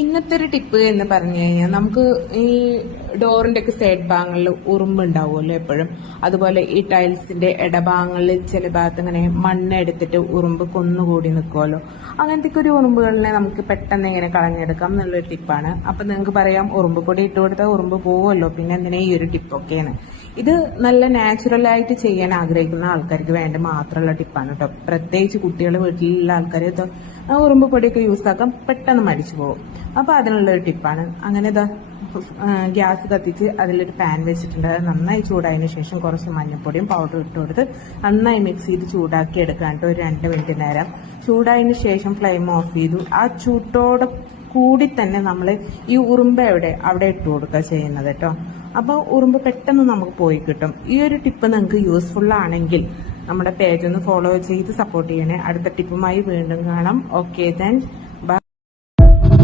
ഇന്നത്തെ ഒരു ടിപ്പ് എന്ന് പറഞ്ഞു കഴിഞ്ഞാൽ നമുക്ക് ഈ ഡോറിന്റെ ഒക്കെ സൈഡ് ഭാഗങ്ങളിൽ ഉറുമ്പ് ഉണ്ടാവുമല്ലോ എപ്പോഴും. അതുപോലെ ഈ ടൈൽസിന്റെ ഇടഭാഗങ്ങളിൽ ചില ഭാഗത്ത് ഇങ്ങനെ മണ്ണ് എടുത്തിട്ട് ഉറുമ്പ് കൊന്നുകൂടി നിൽക്കുമല്ലോ. അങ്ങനത്തെ ഒരു ഉറുമ്പുകളിനെ നമുക്ക് പെട്ടെന്ന് ഇങ്ങനെ കളഞ്ഞെടുക്കാം എന്നുള്ളൊരു ടിപ്പാണ്. അപ്പൊ നിങ്ങൾക്ക് പറയാം ഉറുമ്പ് പൊടി ഇട്ട് കൊടുത്താൽ ഉറുമ്പ് പോവുമല്ലോ, പിന്നെ എന്തിനാ ഈ ഒരു ടിപ്പൊക്കെയാണ്. ഇത് നല്ല നാച്ചുറലായിട്ട് ചെയ്യാൻ ആഗ്രഹിക്കുന്ന ആൾക്കാർക്ക് വേണ്ടി മാത്രമുള്ള ടിപ്പാണ് കേട്ടോ. പ്രത്യേകിച്ച് കുട്ടികൾ വീട്ടിലുള്ള ആൾക്കാർ ഉറുമ്പ് പൊടിയൊക്കെ യൂസ് ആക്കാൻ പെട്ടെന്ന് മടിച്ചു പോകും. അപ്പൊ അതിനുള്ളൊരു ടിപ്പാണ്. അങ്ങനെ ഗ്യാസ് കത്തിച്ച് അതിലൊരു പാൻ വെച്ചിട്ടുണ്ട്. അത് നന്നായി ചൂടായതിനു ശേഷം കുറച്ച് മഞ്ഞൾപ്പൊടിയും പൗഡർ ഇട്ട് കൊടുത്ത് നന്നായി മിക്സ് ചെയ്ത് ചൂടാക്കി എടുക്കാണ്ട് ഒരു 2 മിനിറ്റ് നേരം ചൂടായതിനു ശേഷം ഫ്ലെയിം ഓഫ് ചെയ്തു. ആ ചൂട്ടോടെ കൂടി തന്നെ നമ്മൾ ഈ ഉറുമ്പ് അവിടെ ഇട്ട് കൊടുക്കുക ചെയ്യുന്നത് കേട്ടോ. അപ്പോൾ ഉറുമ്പ് പെട്ടെന്ന് നമുക്ക് പോയി കിട്ടും. ഈ ഒരു ടിപ്പ് നിങ്ങൾക്ക് യൂസ്ഫുൾ ആണെങ്കിൽ നമ്മുടെ പേജ് ഒന്ന് ഫോളോ ചെയ്ത് സപ്പോർട്ട് ചെയ്യണേ. അടുത്ത ടിപ്പുമായി വീണ്ടും കാണാം. Okay, thank